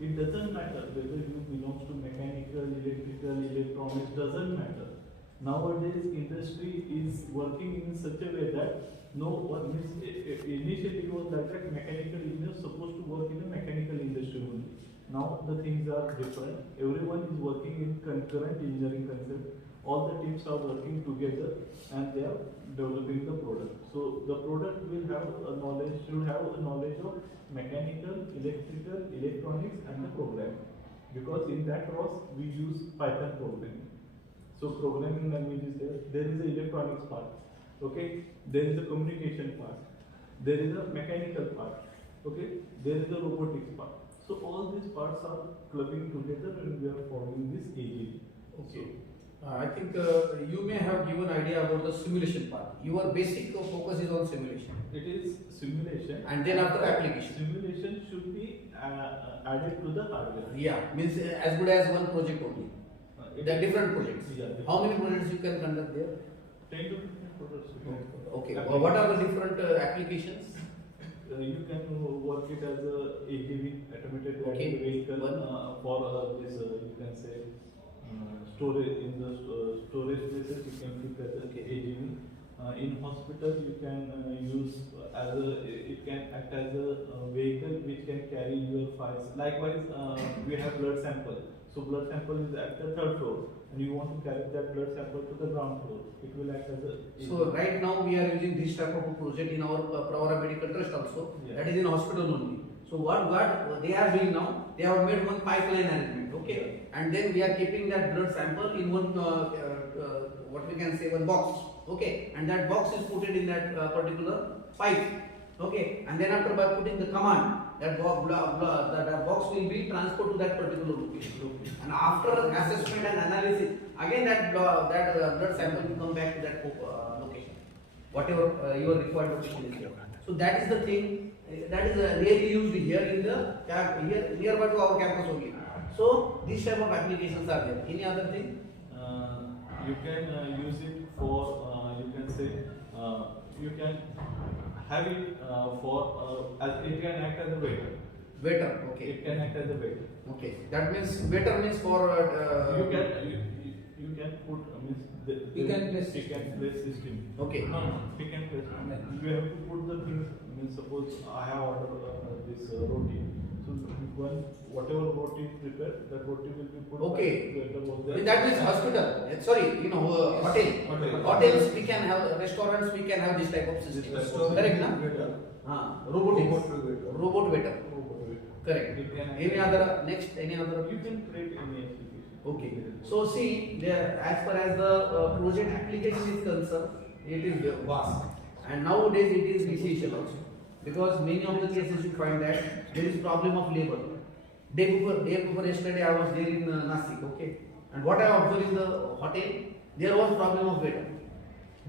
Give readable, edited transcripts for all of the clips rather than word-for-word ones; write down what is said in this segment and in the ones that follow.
It doesn't matter whether you belongs to mechanical, electrical, electronics, doesn't matter. Nowadays, industry is working in such a way that no one means initially it was like that mechanical engineer supposed to work in a mechanical industry only. Now the things are different. Everyone is working in concurrent engineering concept. All the teams are working together and they are developing the product. So the product will have a knowledge, should have a knowledge of mechanical, electrical, electronics and the programming. Because in that course we use Python programming. So programming language is there. There is a electronics part. Okay. There is a communication part. There is a mechanical part. Okay. There is a robotics part. So all these parts are clubbing together and we are following this AGV. Okay. I think you may have given idea about the simulation part. Your basic focus is on simulation. It is simulation. And then after application. Simulation should be added to the hardware. Yeah, means as good as one project only. There are different projects. Yeah, how many projects you can conduct there? 10 to 15 projects. Okay. What are the different applications? You can work it as a AGV, automated vehicle, for this you can say storage in the storage places you can keep as a AGV. In hospital you can use as a it can act as a vehicle which can carry your files. Likewise, we have blood sample. So blood sample is at the third floor, and you want to carry that blood sample to the ground floor. It will act as a. So right now we are using this type of a project in our medical trust also. Yeah. That is in hospital only. So what they are doing now? They have made one pipeline arrangement. Okay, yeah. And then we are keeping that blood sample in one what we can say one box. Okay, and that box is put in that particular pipe. Okay, and then after by putting the command, that box will be transferred to that particular location. And after assessment and analysis, again that blood sample will come back to that location, whatever your required location is here. So that is the thing that is really used here in the nearby to our campus only. So these type of applications are there. Any other thing? You can use it for you can say you can have it for as it can act as a waiter. Waiter, okay. It can act as a waiter. Okay, that means waiter means for you can put you can place system. Okay. No, pick and place. You have to put the things. Means suppose I have ordered this roti. So whatever roti is prepared, that roti will be put. Okay. That means hospital. Sorry, hotel. Hotels we can have, restaurants we can have this type of system. Correct, na? Robotics. Robot waiter. Correct. Any other Any other? You can create any application. Okay. So see, there as far as the project application is concerned, it is vast, and nowadays it is essential also, because many of the cases you find that there is problem of labor. Day before yesterday I was there in Nasik. Okay, and what I observed in the hotel, there was problem of waiter.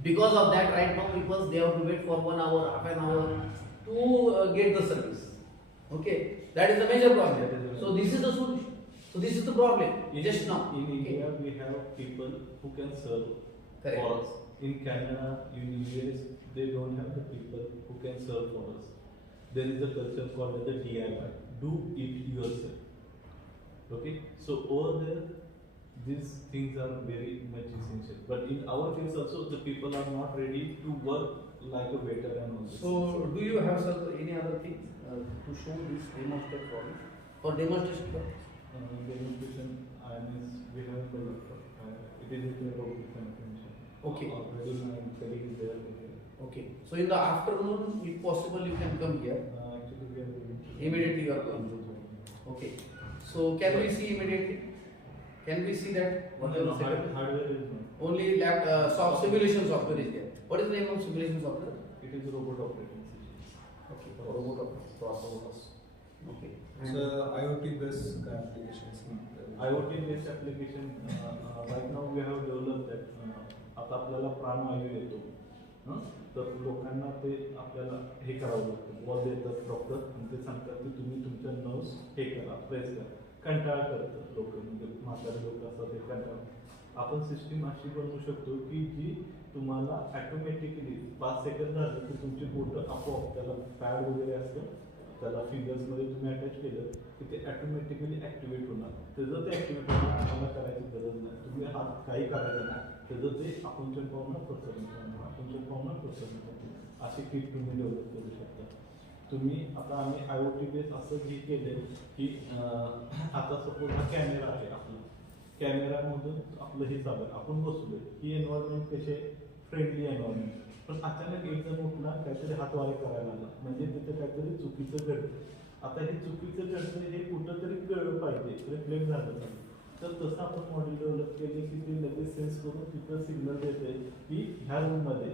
Because of that, right now people they have to wait for 1 hour, half an hour to get the service. Okay, that is the major problem. So this is the solution. So this is the problem. Just now. In India, we have people who can serve for us. In Canada, in US, they don't have the people who can serve for us. There is a culture called the DIY. Do it yourself. Okay. So over there, these things are very much essential. But in our case also, the people are not ready to work like a waiter and all this. So do you have any other things to show this demonstration for demonstration purpose? Demonstration, we have it is about information. Okay. Already my colleague is there. Okay. So in the afternoon, if possible, you can come here. Actually, we are going immediately you are coming. Okay. So can we see immediately? Can we see that? No, hardware is not. Only simulation software is there. What is the name of simulation software? It is a robot operating system. Okay. Robot process. Okay. So IoT based applications. IoT based application right now we have developed that. आता आपल्याला प्राणवायू येतो तर लोकांना ते आपल्याला हे करावं लागतं. बॉल देतात डॉक्टर आणि ते सांगतात की तुम्ही तुमच्या नर्व्स हे करा, प्रेस करा. कंटाळा करतात लोक, म्हणजे म्हातारे लोक असतात ते कंटाळा. आपण सिस्टीम अशी बनवू शकतो की जी तुम्हाला ऑटोमॅटिकली 5 सेकंद झालं की तुमची बोटं आपोआप त्याला पॅड वगैरे असतं त्याला फिंगर्समध्ये तुम्ही अटॅच केलं की ते ऑटोमॅटिक ऑटोमॅटिकली ऍक्टिव्हेट होणार. त्याचं ते ऍक्टिव्हेट होणार, आम्हाला करायची गरज नाही. तुम्ही हात काही करायचं नाही, त्याचं ते आकुंचन पावणार प्रसरण करणार, आकुंचन पावणार प्रसरण करणार. अशी किट तुम्ही डेव्हलप करू शकता. तुम्ही आता आम्ही IoT बेस असं हे केले की आता सपोज हा कॅमेरा आहे आपला, कॅमेरामधून आपलं हे चालू आपण बसलोय, ही एन्व्हायरमेंट कसे फ्रेंडली एन्व्हायरमेंट. पण अचानक एक जण उठला, काहीतरी हातवारे करायला लागला, म्हणजे तिथे काहीतरी चुकीचं घडतं. आता हे चुकीचं घडतं हे कुठंतरी कळलं पाहिजे, रिफ्लेक्ट झालं पाहिजे. तर तसं आपण मॉडेल डेव्हलप केले की ते लगेच सेन्स करून तिथं सिग्नल देते की ह्या रूममध्ये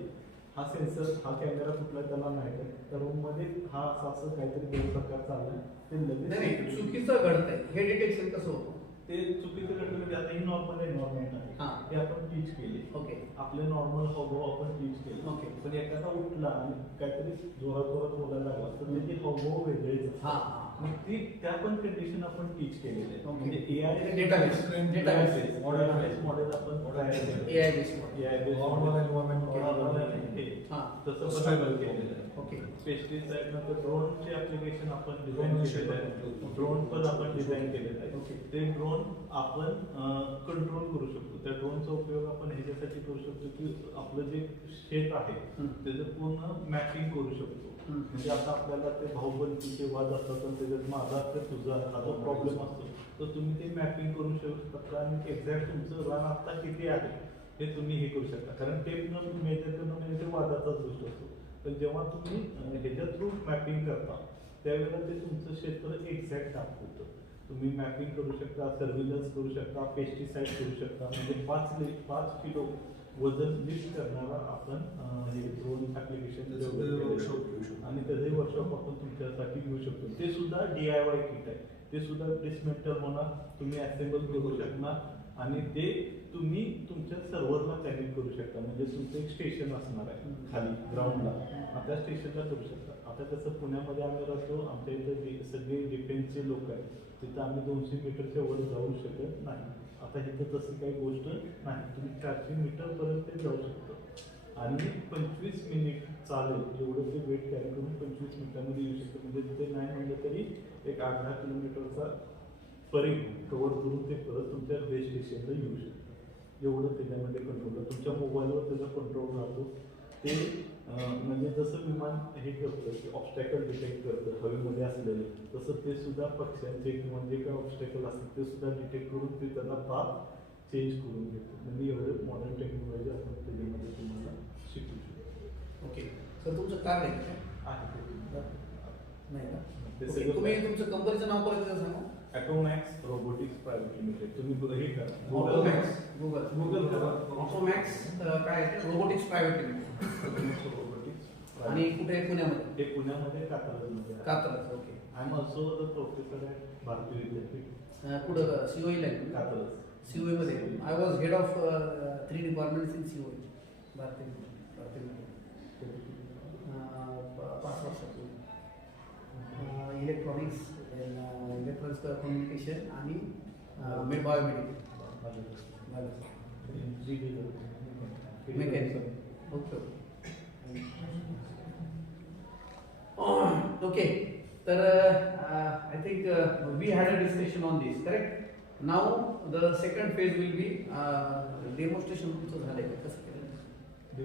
हा सेन्सर, हा कॅमेरा कुठला त्याला माहित आहे, त्या रूममध्ये हा असं काहीतरी गैरप्रकार चाललाय, ते लगेच चुकीचं घडतंय हे डिटेक्शन कसं होतं? ते चुकीचं घडलं म्हणजे आता ही नॉर्मल एन्व्हायरमेंट आहे, ते आपण टीच केले. ओके, आपले नॉर्मल हावभाव आपण टीच केले. ओके. पण एखादा उठला आणि काहीतरी जोरात बोलायला लागला तर त्याचे हावभाव वेगळेच असतात. मग ती त्या पण कंडिशन आपण टीच केलेले आहेत. म्हणजे AI डेटाबेस मॉडेल आपण AI बेस नॉर्मल एन्व्हायरमेंट तसं पण केलेलं आहे. ओके. पेस्टिसाइड नंतर ड्रोनचे ऍप्लिकेशन आपण डिझाईन केलेलं आहे. ड्रोन पण आपण डिझाईन केलेलं आहे. ते ड्रोन आपण कंट्रोल करू शकतो. त्या ड्रोनचा उपयोग आपण ह्याच्यासाठी करू शकतो की आपलं जे शेत आहे त्याचं पूर्ण मॅपिंग करू शकतो. म्हणजे आता आपल्याला ते भाऊबंदीचे वाद असतात पण त्याच्यात माझा तर तुझा हा जो प्रॉब्लेम असतो तर तुम्ही ते मॅपिंग करू शकता आणि एक्झॅक्ट तुमचं रान आता किती आहे हे तुम्ही हे करू शकता. कारण ते मेजर करणं म्हणजे ते वादाचाच गोष्ट असतो. पण जेव्हा तुम्ही ह्याच्या थ्रू मॅपिंग करता त्यावेळेला ते तुमचं क्षेत्र एक्झॅक्ट दाखवतं. तुम्ही मॅपिंग करू शकता, सर्व्हिलन्स करू शकता, पेस्टिसाइड करू शकता. म्हणजे 5 किलो वजन लिफ्ट करणारा आपण हे ड्रोन ऍप्लिकेशन आणि त्याचे वर्कशॉप आपण तुमच्यासाठी घेऊ शकतो. ते सुद्धा DIY किट आहे. ते सुद्धा डिसमेंटल होणार, तुम्ही असेंबल करू शकणार आणि ते तुम्ही तुमच्या सर्व्हरला कनेक्ट करू शकता. म्हणजे तुमचं एक स्टेशन असणार आहे खाली ग्राउंडला, त्या स्टेशनला करू शकता. आता कसं पुण्यामध्ये आम्ही राहतो, आमच्या इथं सगळे डिफेन्सचे लोक आहेत, तिथं आम्ही 200 मीटरच्या वर जाऊ शकत नाही. आता इथं तशी काही गोष्ट नाही, तुम्ही 400 मीटरपर्यंत ते जाऊ शकतो आणि 25 मिनिट चालेल जेवढं ते वेट कॅरी करून 25 मिनिटांमध्ये येऊ शकतो. म्हणजे तिथे नाही म्हणलं तरी एक 8-10 किलोमीटरचा परिघ कव्हर करून ते परत तुमच्या डेस्टिनेशनला येऊ शकतं. एवढं त्याच्यामध्ये कंट्रोल आहे. तुमच्या मोबाईलवर त्याचा कंट्रोल राहतो. ते म्हणजे जसं विमान हे करतं की ऑब्स्टॅकल डिटेक्ट करतं हवेमध्ये असलेले, तसं ते सुद्धा पक्ष्यांचे किंवा जे काही ऑब्स्टॅकल असतात ते सुद्धा डिटेक्ट करून ते त्याचा पाथ चेंज करून घेतो. म्हणजे एवढं मॉडर्न टेक्नॉलॉजी आपण त्याच्यामध्ये तुम्हाला शिकू शकतो. ओके सर, तुमचं कार्ड आहे नाही ना? तुम्ही तुमचं कंपनीचं नाव परत सांगा. Automax Robotics Private Limited. तुम्ही हे करा, गुगल करा. Automax काय रोबोटिक्स प्रायव्हेट लिमिटेड. आणि कुठे आहे? पुण्यामध्ये. ते पुण्यामध्ये कात्रजमध्ये. Katraj. Okay. I am also the professor at Bharati Vidyapeeth. कुठं COE ला? कात्रज. COE मध्ये. I was head of 3 departments in COE. Bharati 5 वर्षापूर्वी. इलेक्ट्रॉनिक्स, इलेक्ट्रॉनिक्स कम्युनिकेशन आणि बायोमेडिकल. मेकॅनिकल. Okay okay. तर I think we had a discussion on this, correct? Now the second phase will be demonstration. तुमचं झालंय का? कसं केलं?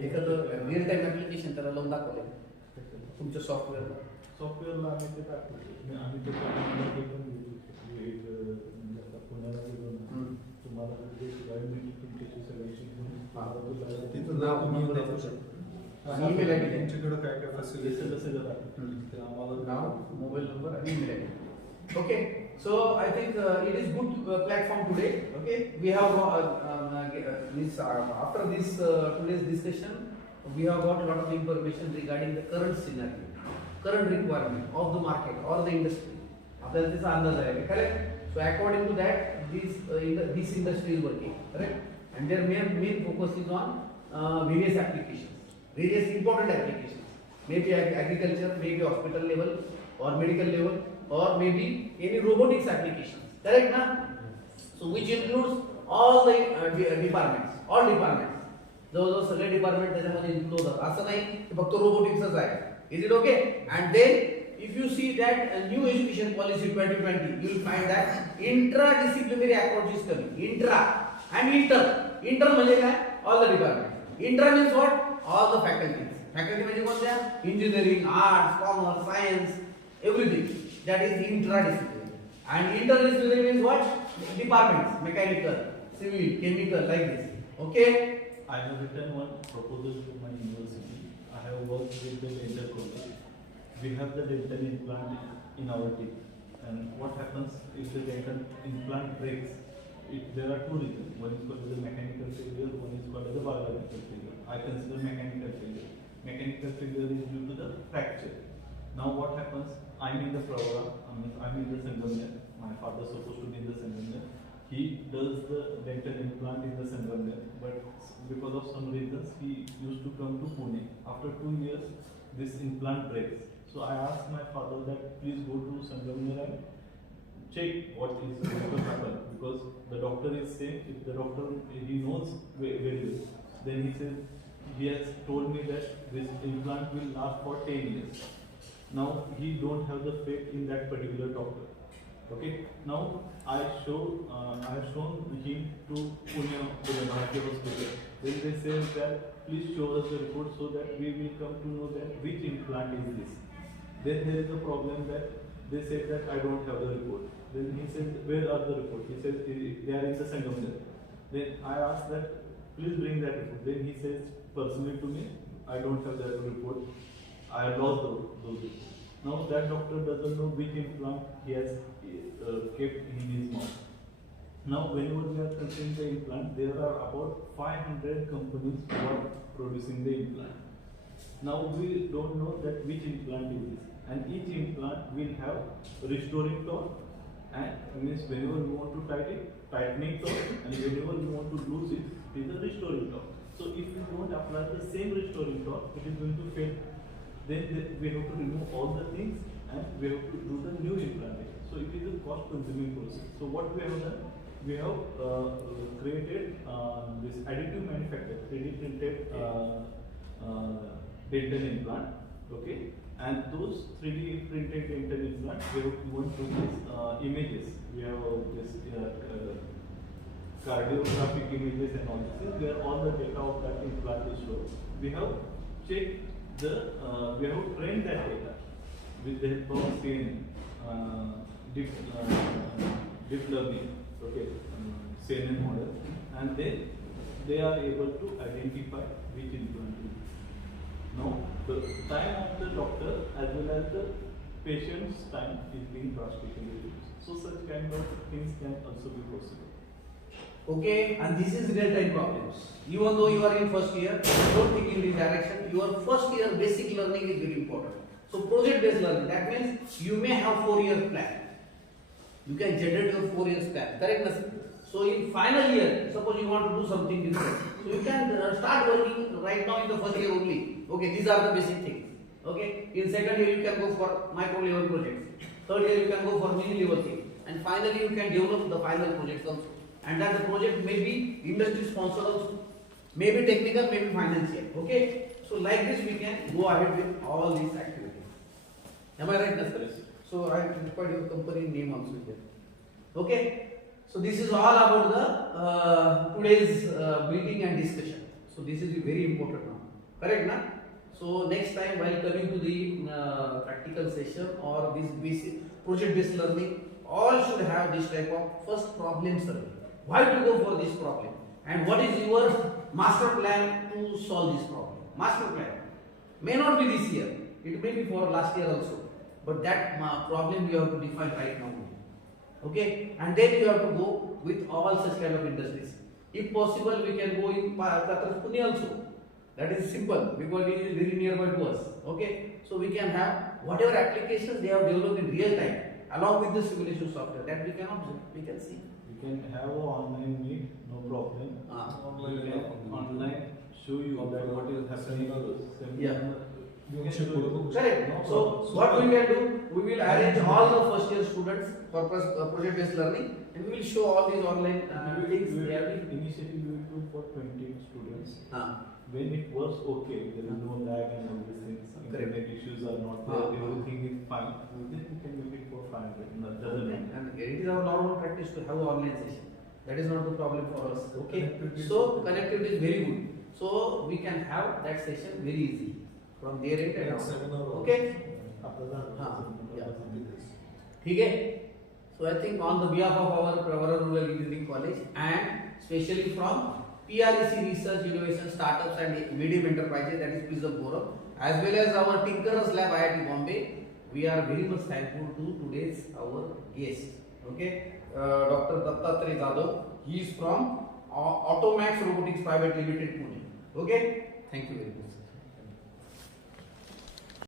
एखादं रिअल टाइम ऍप्लिकेशन त्याला लावून दाखवलंय तुमच्या सॉफ्टवेअरला आम्ही ते टाकतो. आम्ही ते पण पुण्याला गेलो ना, तुम्हाला तुमच्याशी सगळी शिकून तिथं नाव तुम्ही दाखवू शकता. ईमेल आयडी तुमच्याकडे काय काय फॅसिलिटी कसं ते आम्हाला नाव, मोबाईल नंबर आणि email ID. Okay, so I think it is good platform today. Okay, we have after this today's discussion, we have got a lot of information regarding the current scenario, current requirement of the market or the industry. आपल्याला त्याचा अंदाज आहे, correct? So according to that, this industry is working, correct? And their main focus is on various applications, various important applications. Maybe agriculture, maybe hospital level or medical level, or maybe any robotics applications, correct na? So which includes all the departments, all departments. जवळजवळ सगळे department त्याच्यामध्ये include होतात. असं नाही की फक्त रोबोटिक्सच आहे. Is it okay? And then if you see that new education policy 2020, you will find that interdisciplinary approach is coming. Intra and inter. Inter म्हणजे काय? All the departments. Intra means what? All the faculties. Faculty म्हणजे कोणत्या? Engineering, arts, commerce, science, everything. That is intradisciplinary. And interdisciplinary means what? Departments, mechanical, civil, chemical, like this. Okay? I have written one proposal to my university. I have worked with the dental college. We have the dental implant in our team. And what happens if the dental implant breaks? There are two reasons. One is called the mechanical failure, one is called the biological failure. I consider mechanical failure. Mechanical failure is due to the fracture. Now what happens? I'm in the program, I'm in the Sangamner. My father is supposed to be in the Sangamner. He does the dental implant in the Sangamner, but because of some reasons, he used to come to Pune. After 2 years, this implant breaks. So I asked my father that please go to Sangamner and check what is going to happen, because the doctor is saying, if the doctor he knows very well, then he says he has told me that this implant will last for 10 years. Now he don't have the faith in that particular doctor. Okay. Now I have shown him to Pune hospital. Then they say that please show us the report so that we will come to know that which implant is this. Then there is a problem that they said that I don't have the report. Then he said, where are the reports? He said they are in the Sangamner. Then I asked that please bring that report. Then he says personally to me, I don't have that report. I have lost those reports. Now that doctor doesn't know which implant he has kept in his mouth. Now whenever we are considering the implant, there are about 500 companies who are producing the implant. Now we don't know that which implant is this, and each implant will have restoring torque, and means whenever we want to tightening torque, and whenever we want to lose it, it is a restoring torque. So if we don't apply the same restoring torque, it is going to fail. Then we have to remove all the things and we have to do the new implantation. So it is a cost consuming process. So what we have done, we have created this additive manufacture, 3D printed dental implant. Okay, and those 3D printed dental implants, we have given to these images. We have this cardiographic images and all this, where all the data of that implant is stored. We have checked we have trained that data with the help of CNN, deep learning, okay, CNN model, and then they are able to identify which implant is. Now, the time of the doctor as well as the patient's time is being drastically reduced. So such kind of things can also be possible. Okay, and this is real-time problems. Even though you are in first year, don't think in this direction. Your first year basic learning is very important. So project-based learning, that means you may have 4-year plan. You can generate your 4-year plan, correct? So in final year, suppose you want to do something different. So you can start working right now in the first year only. Okay, these are the basic things. Okay, in second year you can go for micro level projects. Third year you can go for mini level things. And finally you can develop the final projects also. And that the project may be industry sponsored also, maybe technical, maybe financial. Okay, so like this we can go ahead with all these activities. Am I right, Nasir? So I required your company name also here. Okay, so this is all about the today's meeting and discussion. So this is very important now. Correct, na? So next time while coming to the practical session or this basic project-based learning, all should have this type of first problem solving. Why to go for this problem? And what is your master plan to solve this problem? Master plan may not be this year, it may be for last year also, but that problem you have to define right now. Okay, and then you have to go with all such kind of industries. If possible, we can go in Pune also. That is simple because it is very nearby to us. Okay, so we can have whatever applications they have developed in real time along with the simulation software that we can observe, we can see. We can have an online meet, no problem. We can online show you that what is happening. Yeah. Correct. No, so what we can do, we will arrange all the first year students for project based learning and we will show all these online things. Initially we will do for 20 students. When it works okay, there is no lag and all these things, internet issues are not there, everything is fine, then we can make it for 500, no, doesn't matter. And it is our normal practice to have online session. That is not the problem for us. Okay. Connectivity is So good. connectivity is very good. So we can have that session very easy from their end and Yeah, our. seminar also. Okay. After that, Yeah. This. ठीक है. So I think on the behalf of our Pravara Rural Engineering College and especially from PREC Research Innovation Startups and Medium Enterprises, that is PRISM Forum, as well as our Tinkerers Lab IIT Bombay, we are very much thankful to today's our guest. Okay, Dr. Dattatreya Jadhav. He is from Automax Robotics Private Limited, Pune. Okay, thank you very much.